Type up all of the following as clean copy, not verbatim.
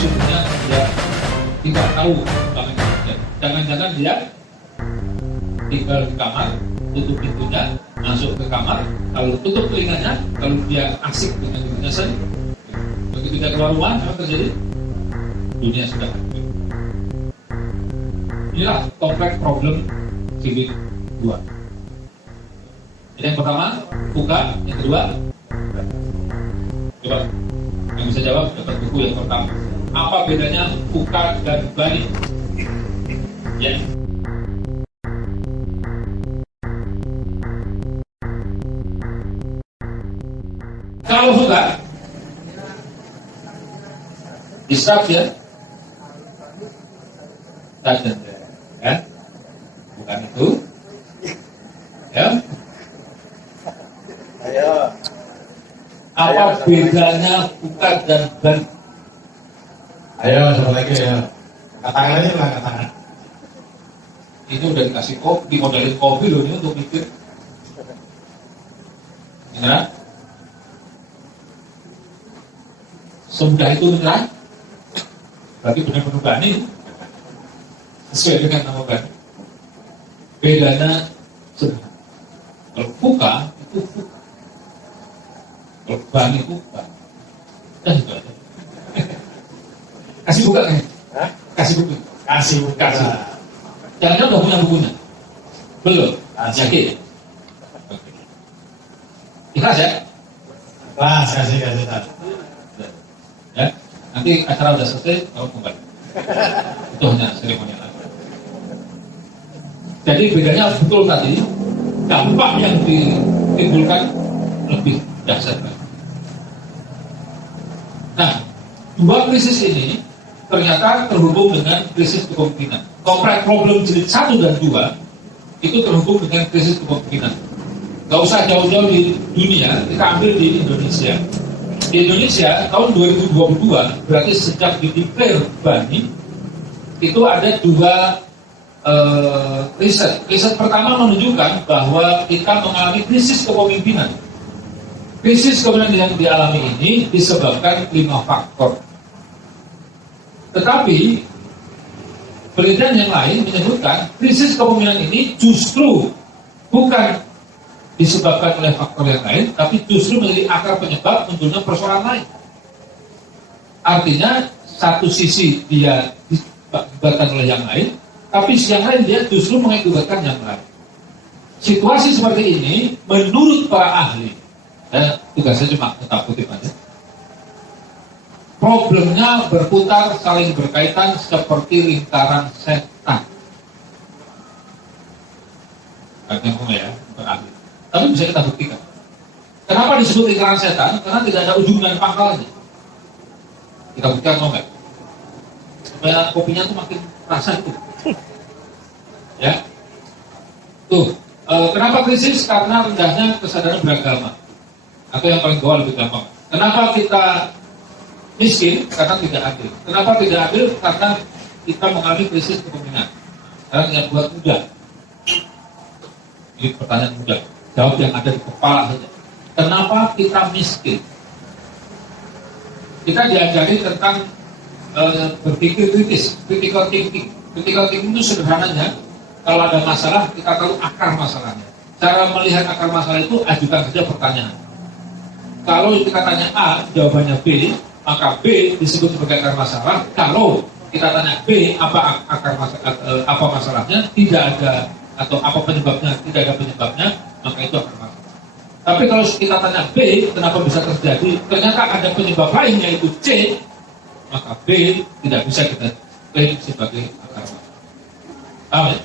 sesungguhnya dia tidak tahu apa yang terjadi. Jangan-jangan dia tinggal di kamar, tutup pintunya, masuk ke kamar, kalau tutup telinganya, kalau dia asik dengan dirinya sendiri, begitu dia keluar rumah, apa terjadi? Dunia sudah hancur. Inilah kompleks problem jilid 2. Jadi yang pertama, buka. Yang kedua, coba yang bisa jawab dapat buku yang pertama. Apa bedanya buka dan bani? Ya. Kalau suka, disrupt ya, dan kan? Bukan itu, ya. Ayo. Apa bedanya buka dan bani? Ayo, coba lagi ya. Angkat tangan aja lah, angkat tangan. Ini udah dikasih kopi, modalin kopi loh ini untuk mikir. Benar? Semudah itu benar? Berarti benar-benar bani sesuai dengan nama bani. Bedanya sebenarnya. Kalau buka itu buka. Kalau bani buka. Dah itu aja. Kasih buka kan? Kasih buku. Kasih buka. Jangan-jangan udah punya bukunya? Belum? Yakin? Ikhlas ya? Kelas, kasih. Ya, nanti acara udah selesai, kamu kembali. Itu hanya seremonial. Jadi bedanya betul tadi, dampak yang ditimbulkan lebih dahsyat. Nah, dua krisis ini ternyata terhubung dengan krisis kepemimpinan. Kompleks problem jilid 1 dan 2 itu terhubung dengan krisis kepemimpinan. Gak usah jauh-jauh di dunia, kita ambil di Indonesia. Di Indonesia tahun 2022, berarti sejak dideklar bani, itu ada dua riset. Riset pertama menunjukkan bahwa kita mengalami krisis kepemimpinan. Krisis kepemimpinan yang dialami ini disebabkan 5 faktor. Tetapi penelitian yang lain menyebutkan krisis kepemimpinan ini justru bukan disebabkan oleh faktor yang lain, tapi justru menjadi akar penyebab munculnya persoalan lain. Artinya satu sisi dia disebabkan oleh yang lain, tapi sisi yang lain dia justru mengakibatkan yang lain. Situasi seperti ini menurut para ahli, tugasnya cuma tetap kutip aja. Problemnya berputar saling berkaitan seperti lingkaran setan. Katanya ya, para ahli. Tapi bisa kita buktikan. Kenapa disebut lingkaran setan? Karena tidak ada ujung dan pangkalnya. Kita buktikan mau nggak? Supaya kopinya tuh makin rasa itu. Ya. Tuh. Kenapa krisis? Karena rendahnya kesadaran beragama. Atau yang paling bawah lebih gampang. Kenapa kita miskin? Karena tidak adil. Kenapa tidak adil? Karena kita mengalami krisis kepemimpinan. Karena tidak buat mudah. Ini pertanyaan mudah. Jawab yang ada di kepala saja. Kenapa kita miskin? Kita diajari tentang berpikir kritis, critical thinking. Critical thinking itu sederhananya, kalau ada masalah, kita tahu akar masalahnya. Cara melihat akar masalah itu, ajukan saja pertanyaan. Kalau kita tanya A, jawabannya B, maka B disebut sebagai akar masalah. Kalau kita tanya B, apa akar masalah, apa masalahnya, tidak ada, atau apa penyebabnya, tidak ada penyebabnya, maka itu akan masalah. Tapi kalau kita tanya B, kenapa bisa terjadi? Ternyata ada penyebab lain, yaitu C, maka B tidak bisa kita klaim sebagai akar masalah. Paham ya?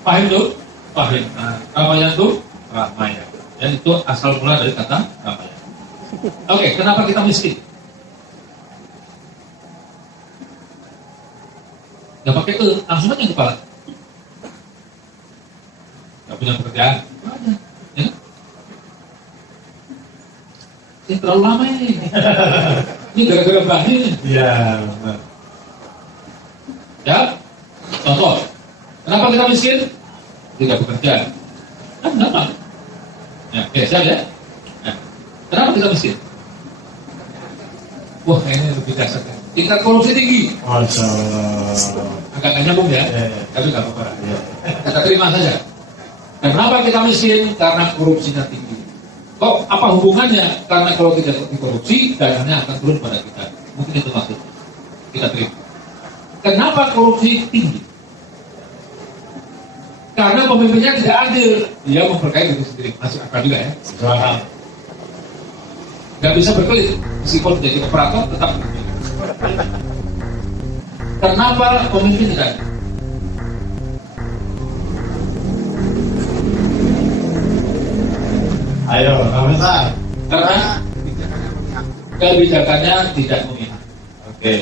Paham itu? Paham. Nah, Ramayana itu Ramayana. Dan itu asal mula dari kata Ramayana. Oke, kenapa kita miskin? Gak pakai ke, langsung aja kepala. Gak punya pekerjaan, ya? Ini terlalu lama ini. Ini gara-gara bani ini. Iya. Ya, contoh. Kenapa kita miskin? Tidak bekerja. Kan kenapa? Ya, siap ya. Nah, kenapa kita miskin? wah ini lebih dasar. Tingkat korupsi tinggi. Masya Allah. Agak nggak nyambung ya, Ya, ya. tapi nggak apa-apa. Ya. Kita terima saja. Dan kenapa kita miskin? Karena korupsinya tinggi. Kok apa hubungannya? Karena kalau tidak dikorupsi, dananya akan turun pada kita. Mungkin itu maksudnya. Kita terima. Kenapa korupsi tinggi? Karena pemimpinnya tidak adil. Dia memperkaya diri sendiri. Masuk akal juga ya. Selamat. Nggak bisa berkelit. Meskipun jadi operator tetap. Kenapa pemimpin tidak adil? Ayo, komentar. Karena kebijakannya tidak memihak. Oke.